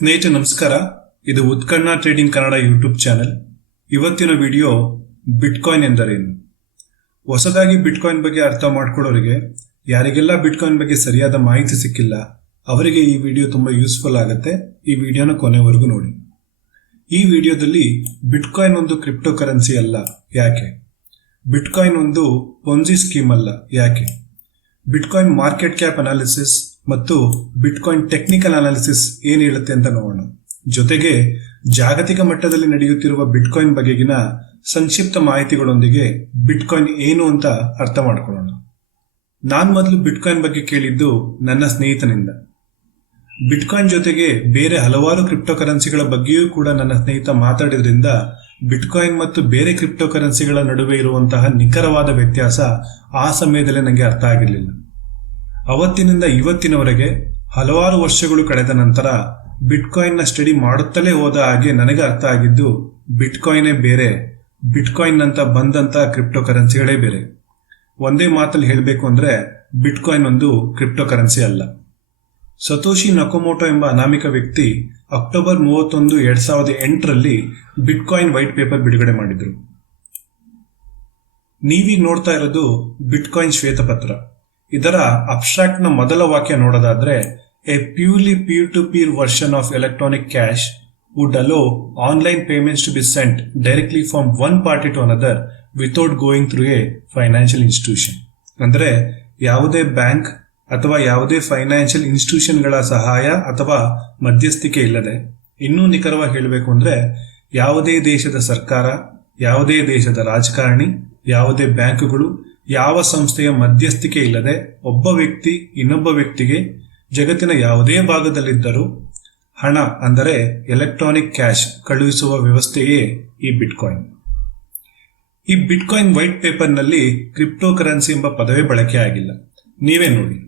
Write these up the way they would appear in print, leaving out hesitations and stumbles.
ಸ್ನೇಹಿತರೆ ನಮಸ್ಕಾರ. ಇದು ಉತ್ಕಣ್ಣ ಟ್ರೇಡಿಂಗ್ ಕನ್ನಡ ಯೂಟ್ಯೂಬ್ ಚಾನೆಲ್. ಇವತ್ತಿನ ವಿಡಿಯೋ ಬಿಟ್ಕಾಯಿನ್ ಎಂದರೇನು. ಹೊಸದಾಗಿ ಬಿಟ್ಕಾಯಿನ್ ಬಗ್ಗೆ ಅರ್ಥ ಮಾಡ್ಕೊಳ್ಳೋರಿಗೆ, ಯಾರಿಗೆಲ್ಲ ಬಿಟ್ಕಾಯಿನ್ ಬಗ್ಗೆ ಸರಿಯಾದ ಮಾಹಿತಿ ಸಿಕ್ಕಿಲ್ಲ ಅವರಿಗೆ ಈ ವಿಡಿಯೋ ತುಂಬಾ ಯೂಸ್ಫುಲ್ ಆಗುತ್ತೆ. ಈ ವಿಡಿಯೋನ ಕೊನೆವರೆಗೂ ನೋಡಿ. ಈ ವಿಡಿಯೋದಲ್ಲಿ ಬಿಟ್ಕಾಯಿನ್ ಒಂದು ಕ್ರಿಪ್ಟೋ ಕರೆನ್ಸಿ ಅಲ್ಲ ಯಾಕೆ, ಬಿಟ್ಕಾಯಿನ್ ಒಂದು ಪೊಂಜಿ ಸ್ಕೀಮ್ ಅಲ್ಲ ಯಾಕೆ, ಬಿಟ್ಕಾಯಿನ್ ಮಾರ್ಕೆಟ್ ಕ್ಯಾಪ್ ಅನಾಲಿಸಿಸ್ ಮತ್ತು ಬಿಟ್ಕಾಯಿನ್ ಟೆಕ್ನಿಕಲ್ ಅನಾಲಿಸಿಸ್ ಏನ್ ಹೇಳುತ್ತೆ ಅಂತ ನೋಡೋಣ. ಜೊತೆಗೆ ಜಾಗತಿಕ ಮಟ್ಟದಲ್ಲಿ ನಡೆಯುತ್ತಿರುವ ಬಿಟ್ಕಾಯಿನ್ ಬಗೆಗಿನ ಸಂಕ್ಷಿಪ್ತ ಮಾಹಿತಿಗಳೊಂದಿಗೆ ಬಿಟ್ಕಾಯಿನ್ ಏನು ಅಂತ ಅರ್ಥ ಮಾಡ್ಕೊಳ್ಳೋಣ. ನಾನ್ ಮೊದಲು ಬಿಟ್ಕಾಯಿನ್ ಬಗ್ಗೆ ಕೇಳಿದ್ದು ನನ್ನ ಸ್ನೇಹಿತನಿಂದ. ಬಿಟ್ಕಾಯಿನ್ ಜೊತೆಗೆ ಬೇರೆ ಹಲವಾರು ಕ್ರಿಪ್ಟೋ ಕರೆನ್ಸಿಗಳ ಬಗ್ಗೆಯೂ ಕೂಡ ನನ್ನ ಸ್ನೇಹಿತ ಮಾತಾಡಿದ್ರಿಂದ ಬಿಟ್ಕಾಯಿನ್ ಮತ್ತು ಬೇರೆ ಕ್ರಿಪ್ಟೋ ಕರೆನ್ಸಿಗಳ ನಡುವೆ ಇರುವಂತಹ ನಿಖರವಾದ ವ್ಯತ್ಯಾಸ ಆ ಸಮಯದಲ್ಲಿ ನನಗೆ ಅರ್ಥ ಆಗಿರಲಿಲ್ಲ. ಅವತ್ತಿನಿಂದ ಇವತ್ತಿನವರೆಗೆ ಹಲವಾರು ವರ್ಷಗಳು ಕಳೆದ ನಂತರ ಬಿಟ್ಕಾಯಿನ್ ನ ಸ್ಟಡಿ ಮಾಡುತ್ತಲೇ ಹೋದ ಹಾಗೆ ನನಗೆ ಅರ್ಥ ಆಗಿದ್ದು ಬಿಟ್ಕಾಯಿನೇ ಬೇರೆ, ಬಿಟ್ಕಾಯಿನ್ ಅಂತ ಬಂದಂತ ಕ್ರಿಪ್ಟೋ ಕರೆನ್ಸಿಗಳೇ ಬೇರೆ. ಒಂದೇ ಮಾತಲ್ಲಿ ಹೇಳಬೇಕು ಅಂದ್ರೆ ಬಿಟ್ಕಾಯಿನ್ ಒಂದು ಕ್ರಿಪ್ಟೋ ಕರೆನ್ಸಿ ಅಲ್ಲ. ಸತೋಶಿ ನಕೊಮೋಟೋ ಎಂಬ ಅನಾಮಿಕ ವ್ಯಕ್ತಿ ಅಕ್ಟೋಬರ್ 31, 2008ರಲ್ಲಿ ಬಿಟ್ಕಾಯಿನ್ ವೈಟ್ ಪೇಪರ್ ಬಿಡುಗಡೆ ಮಾಡಿದ್ರು. ನೀವೀಗ ನೋಡ್ತಾ ಇರೋದು ಬಿಟ್ಕಾಯಿನ್ ಶ್ವೇತಪತ್ರ. ಇದರ ಅಬ್ಸ್ಟ್ರಾಕ್ಟ್ ನ ಮೊದಲ ವಾಕ್ಯ ನೋಡೋದಾದ್ರೆ, a purely peer to peer version of electronic cash would allow online payments to be sent directly from one party to another without going through a financial institution. ಅಂದ್ರೆ ಯಾವುದೇ ಬ್ಯಾಂಕ್ ಅಥವಾ ಯಾವುದೇ financial ಇನ್ಸ್ಟಿಟ್ಯೂಷನ್ಗಳ ಸಹಾಯ ಅಥವಾ ಮಧ್ಯಸ್ಥಿಕೆ ಇಲ್ಲದೆ, ಇನ್ನೂ ನಿಖರವಾಗಿ ಹೇಳಬೇಕು ಅಂದ್ರೆ ಯಾವುದೇ ದೇಶದ ಸರ್ಕಾರ, ಯಾವುದೇ ದೇಶದ ರಾಜಕಾರಣಿ, ಯಾವುದೇ ಬ್ಯಾಂಕುಗಳು, ಯಾವ ಸಂಸ್ಥೆಯ ಮಧ್ಯಸ್ಥಿಕೆ ಇಲ್ಲದೆ ಒಬ್ಬ ವ್ಯಕ್ತಿ ಇನ್ನೊಬ್ಬ ವ್ಯಕ್ತಿಗೆ ಜಗತ್ತಿನ ಯಾವುದೇ ಭಾಗದಲ್ಲಿದ್ದರೂ ಹಣ ಅಂದರೆ ಎಲೆಕ್ಟ್ರಾನಿಕ್ ಕ್ಯಾಶ್ ಕಳುಹಿಸುವ ವ್ಯವಸ್ಥೆಯೇ ಈ ಬಿಟ್ಕಾಯಿನ್. ಈ ಬಿಟ್ಕಾಯಿನ್ ವೈಟ್ ಪೇಪರ್ ನಲ್ಲಿ ಕ್ರಿಪ್ಟೋ ಕರೆನ್ಸಿ ಎಂಬ ಪದವೇ ಬಳಕೆ ಆಗಿಲ್ಲ. ನೀವೇ ನೋಡಿ.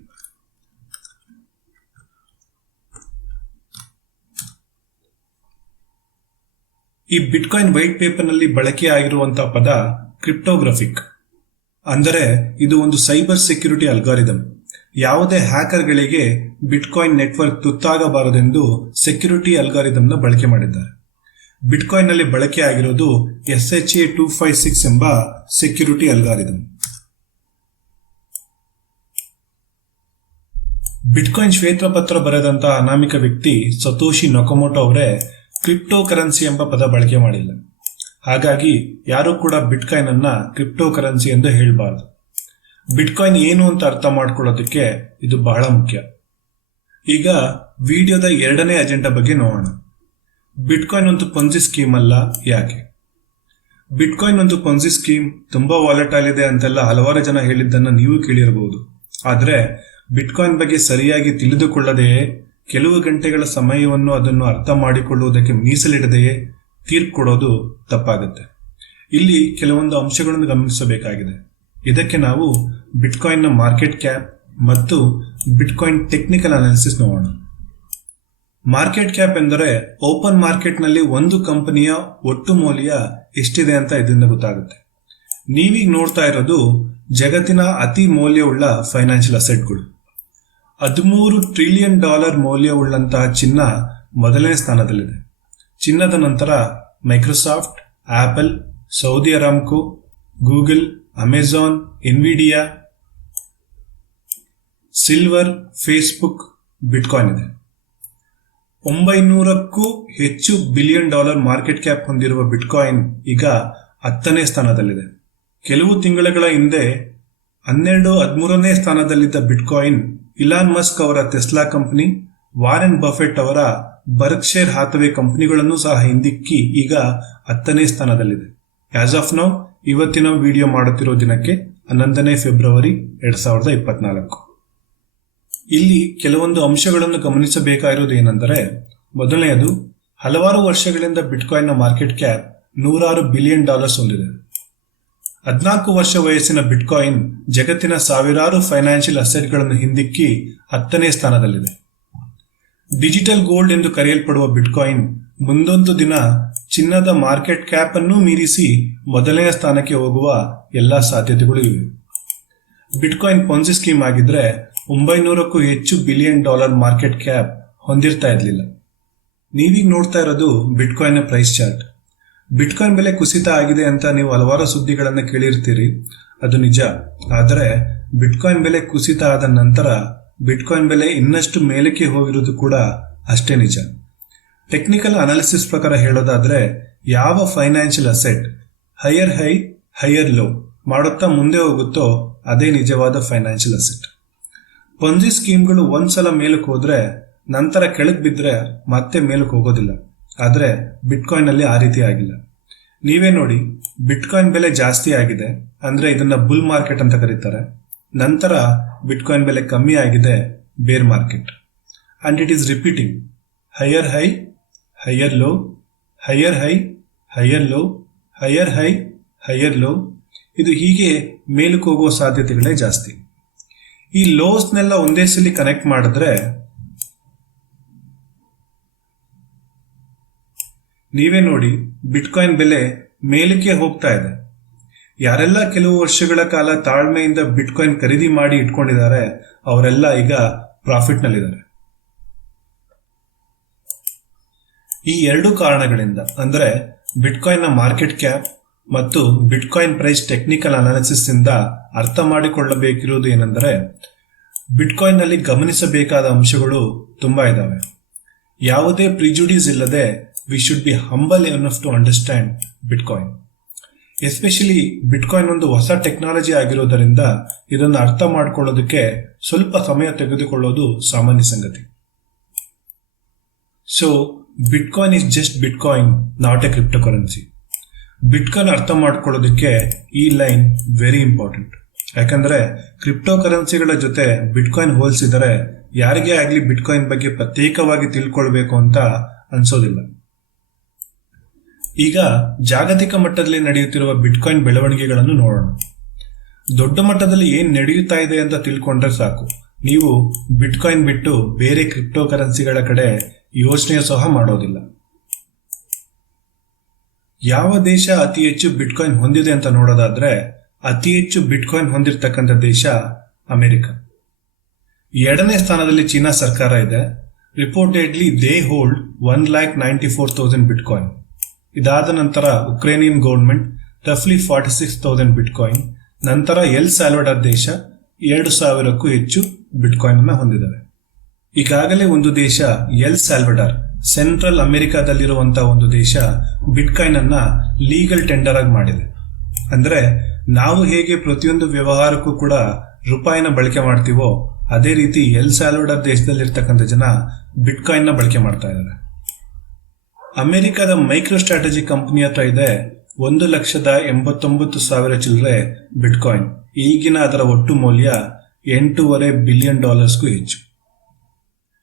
ಈ ಬಿಟ್ಕಾಯಿನ್ ವೈಟ್ ಪೇಪರ್ ನಲ್ಲಿ ಬಳಕೆಯಾಗಿರುವಂತಹ ಪದ ಕ್ರಿಪ್ಟೋಗ್ರಫಿಕ್. ಅಂದರೆ ಇದು ಒಂದು ಸೈಬರ್ ಸೆಕ್ಯೂರಿಟಿ ಅಲ್ಗಾರಿದಮ್. ಯಾವುದೇ ಹ್ಯಾಕರ್ಗಳಿಗೆ ಬಿಟ್ಕಾಯಿನ್ ನೆಟ್ವರ್ಕ್ ತುತ್ತಾಗಬಾರದೆಂದು ಸೆಕ್ಯೂರಿಟಿ ಅಲ್ಗಾರಿದಮ್ನ ಬಳಕೆ ಮಾಡಿದ್ದಾರೆ. ಬಿಟ್ಕಾಯಿನ್ ನಲ್ಲಿ ಬಳಕೆ ಆಗಿರೋದು SHA-256 ಎಂಬ ಸೆಕ್ಯೂರಿಟಿ ಅಲ್ಗಾರಿದಮ್. ಬಿಟ್ಕಾಯಿನ್ ಶ್ವೇತಪತ್ರ ಬರೆದಂತಹ ಅನಾಮಿಕ ವ್ಯಕ್ತಿ ಸತೋಶಿ ನಕೊಮೋಟೋ ಅವರೇ ಕ್ರಿಪ್ಟೋ ಕರೆನ್ಸಿ ಎಂಬ ಪದ ಬಳಕೆ ಮಾಡಿಲ್ಲ. ಹಾಗಾಗಿ ಯಾರು ಕೂಡ ಬಿಟ್ಕಾಯಿನ್ ಅನ್ನ ಕ್ರಿಪ್ಟೋ ಕರೆನ್ಸಿ ಎಂದು ಹೇಳಬಾರದು. ಬಿಟ್ಕಾಯಿನ್ ಏನು ಅಂತ ಅರ್ಥ ಮಾಡ್ಕೊಳ್ಳೋದಕ್ಕೆ ಇದು ಬಹಳ ಮುಖ್ಯ. ಈಗ ವಿಡಿಯೋದ ಎರಡನೇ ಅಜೆಂಡಾ ಬಗ್ಗೆ ನೋಡೋಣ. ಬಿಟ್ಕಾಯಿನ್ ಒಂದು ಪೊಂಜಿ ಸ್ಕೀಮ್ ಅಲ್ಲ ಯಾಕೆ. ಬಿಟ್ಕಾಯಿನ್ ಒಂದು ಪೊಂಜಿ ಸ್ಕೀಮ್, ತುಂಬಾ ವಾಲೆಟೈಲ್ ಇದೆ ಅಂತೆಲ್ಲ ಹಲವಾರು ಜನ ಹೇಳಿದ್ದನ್ನ ನೀವು ಕೇಳಿರಬಹುದು. ಆದ್ರೆ ಬಿಟ್ಕಾಯಿನ್ ಬಗ್ಗೆ ಸರಿಯಾಗಿ ತಿಳಿದುಕೊಳ್ಳದೆಯೇ, ಕೆಲವು ಗಂಟೆಗಳ ಸಮಯವನ್ನು ಅದನ್ನು ಅರ್ಥ ಮಾಡಿಕೊಳ್ಳುವುದಕ್ಕೆ ಮೀಸಲಿಡದೆಯೇ ತೀರ್ಪು ಕೊಡೋದು ತಪ್ಪಾಗುತ್ತೆ. ಇಲ್ಲಿ ಕೆಲವೊಂದು ಅಂಶಗಳನ್ನು ಗಮನಿಸಬೇಕಾಗಿದೆ. ಇದಕ್ಕೆ ನಾವು ಬಿಟ್ಕಾಯಿನ್ ನ ಮಾರ್ಕೆಟ್ ಕ್ಯಾಪ್ ಮತ್ತು ಬಿಟ್ಕಾಯಿನ್ ಟೆಕ್ನಿಕಲ್ ಅನಾಲಿಸಿಸ್ ನೋಡೋಣ. ಮಾರ್ಕೆಟ್ ಕ್ಯಾಪ್ ಎಂದರೆ ಓಪನ್ ಮಾರ್ಕೆಟ್ ನಲ್ಲಿ ಒಂದು ಕಂಪನಿಯ ಒಟ್ಟು ಮೌಲ್ಯ ಎಷ್ಟಿದೆ ಅಂತ ಇದರಿಂದ ಗೊತ್ತಾಗುತ್ತೆ. ನೀವೀಗ ನೋಡ್ತಾ ಇರೋದು ಜಗತ್ತಿನ ಅತಿ ಮೌಲ್ಯವುಳ್ಳ ಫೈನಾನ್ಷಿಯಲ್ ಅಸೆಟ್ಗಳು. $13 ಟ್ರಿಲಿಯನ್ ಮೌಲ್ಯವುಳ್ಳಂತಹ ಚಿನ್ನ ಮೊದಲನೇ ಸ್ಥಾನದಲ್ಲಿದೆ. ಚಿನ್ನದ ನಂತರ Microsoft, Apple, Saudi Aramco, Google, Amazon, Nvidia, silver, Facebook, bitcoin ಇದೆ. $900ಕ್ಕೂ ಹೆಚ್ಚು ಬಿಲಿಯನ್ ಮಾರ್ಕೆಟ್ ಕ್ಯಾಪ್ ಹೊಂದಿರುವ ಬಿಟ್ಕಾಯಿನ್ ಈಗ 10ನೇ ಸ್ಥಾನದಲ್ಲಿದೆ. ಕೆಲವು ತಿಂಗಳುಗಳ ಹಿಂದೆ 12-13ನೇ ಸ್ಥಾನದಲ್ಲಿದ್ದ ಬಿಟ್ಕಾಯಿನ್ ಇಲಾನ್ ಮಸ್ಕ್ ಅವರ ಟೆಸ್ಲಾ ಕಂಪನಿ, ವಾರೆನ್ ಬಫೆಟ್ ಅವರ ಬರ್ಕ್ಷೈರ್ ಹಾಥವೇ ಕಂಪನಿಗಳನ್ನು ಸಹ ಹಿಂದಿಕ್ಕಿ ಈಗ 10ನೇ ಸ್ಥಾನದಲ್ಲಿದೆ. ಆಸ್ ಆಫ್ ನೌ, ಇವತ್ತಿನ ವಿಡಿಯೋ ಮಾಡುತ್ತಿರೋ ದಿನಕ್ಕೆ 11ನೇ ಫೆಬ್ರವರಿ 2024. ಇಲ್ಲಿ ಕೆಲವೊಂದು ಅಂಶಗಳನ್ನು ಗಮನಿಸಬೇಕಾಗಿರೋದು ಏನೆಂದರೆ, ಮೊದಲನೆಯದು, ಹಲವಾರು ವರ್ಷಗಳಿಂದ ಬಿಟ್ಕಾಯಿನ್ ನ ಮಾರ್ಕೆಟ್ ಕ್ಯಾಪ್ $100 ಬಿಲಿಯನ್ ಹೊಂದಿದೆ. 14 ವರ್ಷ ವಯಸ್ಸಿನ ಬಿಟ್ಕಾಯಿನ್ ಜಗತ್ತಿನ ಸಾವಿರಾರು ಫೈನಾನ್ಷಿಯಲ್ ಅಸೆಟ್ಗಳನ್ನು ಹಿಂದಿಕ್ಕಿ 10ನೇ ಸ್ಥಾನದಲ್ಲಿದೆ. ಡಿಜಿಟಲ್ ಗೋಲ್ಡ್ ಎಂದು ಕರೆಯಲ್ಪಡುವ ಬಿಟ್ಕಾಯಿನ್ ಮುಂದೊಂದು ದಿನ ಚಿನ್ನದ ಮಾರ್ಕೆಟ್ ಕ್ಯಾಪ್ ಅನ್ನು ಮೀರಿಸಿ ಮೊದಲನೇ ಸ್ಥಾನಕ್ಕೆ ಹೋಗುವ ಎಲ್ಲಾ ಸಾಧ್ಯತೆಗಳು ಇವೆ. ಬಿಟ್ಕಾಯಿನ್ ಪೊಂಜಿ ಸ್ಕೀಮ್ ಆಗಿದ್ರೆ $900ಕ್ಕೂ ಹೆಚ್ಚು ಬಿಲಿಯನ್ ಮಾರ್ಕೆಟ್ ಕ್ಯಾಪ್ ಹೊಂದಿರ್ತಾ ಇರಲಿಲ್ಲ. ನೀವೀಗ ನೋಡ್ತಾ ಇರೋದು ಬಿಟ್ಕಾಯಿನ್ ಪ್ರೈಸ್ ಚಾರ್ಟ್. ಬಿಟ್ಕಾಯಿನ್ ಬೆಲೆ ಕುಸಿತ ಆಗಿದೆ ಅಂತ ನೀವು ಹಲವಾರು ಸುದ್ದಿಗಳನ್ನು ಕೇಳಿರ್ತೀರಿ, ಅದು ನಿಜ. ಆದರೆ ಬಿಟ್ಕಾಯಿನ್ ಬೆಲೆ ಕುಸಿತ ಆದ ನಂತರ ಬಿಟ್ಕಾಯಿನ್ ಬೆಲೆ ಇನ್ನಷ್ಟು ಮೇಲಕ್ಕೆ ಹೋಗಿರುವುದು ಕೂಡ ಅಷ್ಟೇ ನಿಜ. ಟೆಕ್ನಿಕಲ್ ಅನಾಲಿಸಿಸ್ ಪ್ರಕಾರ ಹೇಳೋದಾದ್ರೆ, ಯಾವ financial asset higher high higher low ಮಾಡುತ್ತಾ ಮುಂದೆ ಹೋಗುತ್ತೋ ಅದೇ ನಿಜವಾದ ಫೈನಾನ್ಷಿಯಲ್ ಅಸೆಟ್. ಪೊಂಜಿ ಸ್ಕೀಮ್ಗಳು ಒಂದ್ಸಲ ಮೇಲಕ್ಕೆ ಹೋದ್ರೆ ನಂತರ ಕೆಳಗೆ ಬಿದ್ದರೆ ಮತ್ತೆ ಮೇಲಕ್ಕೆ ಹೋಗೋದಿಲ್ಲ. ಆದರೆ ಬಿಟ್ಕಾಯಿನ್ ಅಲ್ಲಿ ಆ ರೀತಿ ಆಗಿಲ್ಲ. ನೀವೇ ನೋಡಿ, ಬಿಟ್ಕಾಯಿನ್ ಬೆಲೆ ಜಾಸ್ತಿ ಆಗಿದೆ ಅಂದ್ರೆ ಇದನ್ನ ಬುಲ್ ಮಾರ್ಕೆಟ್ ಅಂತ ಕರೀತಾರೆ. ನಂತರ ಬಿಟ್ಕಾಯಿನ್ ಬೆಲೆ ಕಮ್ಮಿ ಆಗಿದೆ, ಬೇರ್ market. And it is repeating higher high higher low, higher high higher low, higher high higher low. ಇದು ಹೀಗೆ ಮೇಲಕ್ಕೆ ಹೋಗುವ ಸಾಧ್ಯತೆಗಳೇ ಜಾಸ್ತಿ. ಈ ಲೋಸ್ನೆಲ್ಲ ಒಂದೇ ಸಲ ಕನೆಕ್ಟ್ ಮಾಡಿದ್ರೆ ನೀವೇ ನೋಡಿ, ಬಿಟ್ಕಾಯಿನ್ ಬೆಲೆ ಮೇಲಕ್ಕೆ ಹೋಗ್ತಾ ಇದೆ. ಯಾರೆಲ್ಲ ಕೆಲವು ವರ್ಷಗಳ ಕಾಲ ತಾಳ್ಮೆಯಿಂದ ಬಿಟ್ಕಾಯಿನ್ ಖರೀದಿ ಮಾಡಿ ಇಟ್ಕೊಂಡಿದ್ದಾರೆ ಅವರೆಲ್ಲ ಈಗ ಪ್ರಾಫಿಟ್ ನಲ್ಲಿದ್ದಾರೆ. ಈ ಎರಡು ಕಾರಣಗಳಿಂದ, ಅಂದ್ರೆ ಬಿಟ್ಕಾಯಿನ್ ನ ಮಾರ್ಕೆಟ್ ಕ್ಯಾಪ್ ಮತ್ತು ಬಿಟ್ಕಾಯಿನ್ ಪ್ರೈಸ್ ಟೆಕ್ನಿಕಲ್ ಅನಾಲಿಸಿಸ್ ಇಂದ ಅರ್ಥ ಮಾಡಿಕೊಳ್ಳಬೇಕಿರುವುದು ಏನೆಂದರೆ, ಬಿಟ್ಕಾಯಿನ್ ನಲ್ಲಿ ಗಮನಿಸಬೇಕಾದ ಅಂಶಗಳು ತುಂಬಾ ಇದಾವೆ. ಯಾವುದೇ ಪ್ರಿಜುಡಿಸ್ ಇಲ್ಲದೆ we should be humble enough to understand bitcoin. Especially bitcoin ಒಂದು ಹೊಸ ಟೆಕ್ನಾಲಜಿ ಆಗಿರೋದರಿಂದ ಇದನ್ನು ಅರ್ಥ ಮಾಡಿಕೊಳ್ಳೋದಕ್ಕೆ ಸ್ವಲ್ಪ ಸಮಯ ತೆಗೆದುಕೊಳ್ಳೋದು ಸಾಮಾನ್ಯ ಸಂಗತಿ. So bitcoin is just bitcoin, not A crypto currency. Bitcoin ಅರ್ಥ ಮಾಡ್ಕೊಳ್ಳೋದಕ್ಕೆ ಈ ಲೈನ್ ವೆರಿ ಇಂಪಾರ್ಟೆಂಟ್. ಯಾಕಂದ್ರೆ ಕ್ರಿಪ್ಟೋ ಕರೆನ್ಸಿಗಳ ಜೊತೆ ಬಿಟ್ಕಾಯಿನ್ ಹೋಲಿಸಿದರೆ ಯಾರಿಗೇ ಆಗ್ಲಿ ಬಿಟ್ಕಾಯಿನ್ ಬಗ್ಗೆ ಪ್ರತ್ಯೇಕವಾಗಿ ತಿಳ್ಕೊಳ್ಬೇಕು ಅಂತ ಅನ್ಸೋದಿಲ್ಲ. ಈಗ ಜಾಗತಿಕ ಮಟ್ಟದಲ್ಲಿ ನಡೆಯುತ್ತಿರುವ ಬಿಟ್ಕಾಯಿನ್ ಬೆಳವಣಿಗೆಗಳನ್ನು ನೋಡೋಣ. ದೊಡ್ಡ ಮಟ್ಟದಲ್ಲಿ ಏನ್ ನಡೆಯುತ್ತಾ ಇದೆ ಅಂತ ತಿಳ್ಕೊಂಡ್ರೆ ಸಾಕು, ನೀವು ಬಿಟ್ಕಾಯಿನ್ ಬಿಟ್ಟು ಬೇರೆ ಕ್ರಿಪ್ಟೋ ಕರೆನ್ಸಿಗಳ ಕಡೆ ಯೋಚನೆ ಸಹ ಮಾಡೋದಿಲ್ಲ. ಯಾವ ದೇಶ ಅತಿ ಹೆಚ್ಚು ಬಿಟ್ಕಾಯಿನ್ ಹೊಂದಿದೆ ಅಂತ ನೋಡೋದಾದ್ರೆ, ಅತಿ ಹೆಚ್ಚು ಬಿಟ್ಕಾಯಿನ್ ಹೊಂದಿರತಕ್ಕಂಥ ದೇಶ ಅಮೆರಿಕ. ಎರಡನೇ ಸ್ಥಾನದಲ್ಲಿ ಚೀನಾ ಸರ್ಕಾರ ಇದೆ. ರಿಪೋರ್ಟೆಡ್ಲಿ ದೇ ಹೋಲ್ಡ್ 1,94,000 ಬಿಟ್ಕಾಯಿನ್. ಇದಾದ ನಂತರ ಉಕ್ರೇನಿಯನ್ ಗೌರ್ಮೆಂಟ್ ರಫ್ಲಿ 46,000 ಬಿಟ್ಕಾಯಿನ್. ನಂತರ ಎಲ್ ಸಾಲ್ವಡಾರ್ ದೇಶ 2,000ಕ್ಕೂ ಹೆಚ್ಚು ಬಿಟ್ಕಾಯಿನ್ ಅನ್ನ ಹೊಂದಿದ್ದಾರೆ. ಈಗಾಗಲೇ ಒಂದು ದೇಶ ಎಲ್ ಸಾಲ್ವಡಾರ್, ಸೆಂಟ್ರಲ್ ಅಮೆರಿಕಾದಲ್ಲಿರುವಂತಹ ಒಂದು ದೇಶ, ಬಿಟ್ಕಾಯಿನ್ ಅನ್ನ ಲೀಗಲ್ ಟೆಂಡರ್ ಆಗಿ ಮಾಡಿದೆ. ಅಂದ್ರೆ ನಾವು ಹೇಗೆ ಪ್ರತಿಯೊಂದು ವ್ಯವಹಾರಕ್ಕೂ ಕೂಡ ರೂಪಾಯಿನ ಬಳಕೆ ಮಾಡ್ತೀವೋ ಅದೇ ರೀತಿ ಎಲ್ ಸಾಲ್ವಡಾರ್ ದೇಶದಲ್ಲಿರ್ತಕ್ಕಂಥ ಜನ ಬಿಟ್ಕಾಯಿನ್ ನ ಬಳಕೆ ಮಾಡ್ತಾ ಇದ್ದಾರೆ. ಅಮೆರಿಕದ ಮೈಕ್ರೋ ಸ್ಟ್ರಾಟಜಿ ಕಂಪನಿ ಹತ್ರ ಇದೆ 1,89,000 ಚಿಲ್ಲರೆ ಬಿಟ್ಕಾಯಿನ್. ಈಗಿನ ಅದರ ಒಟ್ಟು ಮೌಲ್ಯ $8.5 ಬಿಲಿಯನ್ ಹೆಚ್ಚು.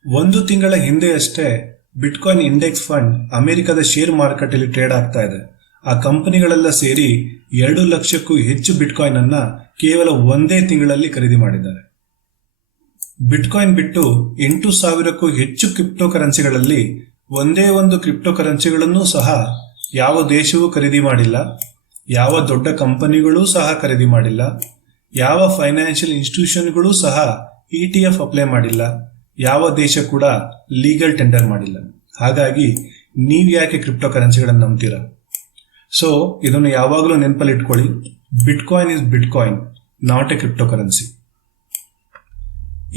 ಒಂದು ತಿಂಗಳ ಹಿಂದೆ ಅಷ್ಟೇ ಬಿಟ್ಕಾಯಿನ್ ಇಂಡೆಕ್ಸ್ ಫಂಡ್ ಅಮೆರಿಕದ ಶೇರ್ ಮಾರ್ಕೆಟ್ ಅಲ್ಲಿ ಟ್ರೇಡ್ ಆಗ್ತಾ ಇದೆ. ಆ ಕಂಪನಿಗಳೆಲ್ಲ ಸೇರಿ 2 ಲಕ್ಷಕ್ಕೂ ಹೆಚ್ಚು ಬಿಟ್ಕಾಯಿನ್ ಅನ್ನ ಕೇವಲ ಒಂದೇ ತಿಂಗಳಲ್ಲಿ ಖರೀದಿ ಮಾಡಿದ್ದಾರೆ. ಬಿಟ್ಕಾಯಿನ್ ಬಿಟ್ಟು 8,000ಕ್ಕೂ ಹೆಚ್ಚು ಕ್ರಿಪ್ಟೋ ಕರೆನ್ಸಿಗಳಲ್ಲಿ ಒಂದೇ ಒಂದು ಕ್ರಿಪ್ಟೋ ಕರೆನ್ಸಿಗಳನ್ನು ಸಹ ಯಾವ ದೇಶವೂ ಖರೀದಿ ಮಾಡಿಲ್ಲ, ಯಾವ ದೊಡ್ಡ ಕಂಪನಿಗಳೂ ಸಹ ಖರೀದಿ ಮಾಡಿಲ್ಲ, ಯಾವ ಫೈನಾನ್ಷಿಯಲ್ ಇನ್ಸ್ಟಿಟ್ಯೂಷನ್ಗಳೂ ಸಹ ETF ಅಪ್ಲೈ ಮಾಡಿಲ್ಲ, ಯಾವ ದೇಶ ಕೂಡ ಲೀಗಲ್ ಟೆಂಡರ್ ಮಾಡಿಲ್ಲ. ಹಾಗಾಗಿ ನೀವು ಯಾಕೆ ಕ್ರಿಪ್ಟೋ ಕರೆನ್ಸಿಗಳನ್ನು ನಂಬ್ತೀರಾ? ಸೊ ಇದನ್ನು ಯಾವಾಗಲೂ ನೆನಪಲ್ಲಿ ಇಟ್ಕೊಳ್ಳಿ, bitcoin is bitcoin, not A crypto currency.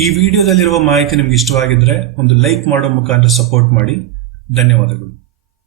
ಈ ವಿಡಿಯೋದಲ್ಲಿರುವ ಮಾಹಿತಿ ನಿಮ್ಗೆ ಇಷ್ಟವಾಗಿದ್ರೆ ಒಂದು ಲೈಕ್ ಮಾಡೋ ಮುಖಾಂತರ ಸಪೋರ್ಟ್ ಮಾಡಿ. ಧನ್ಯವಾದಗಳು.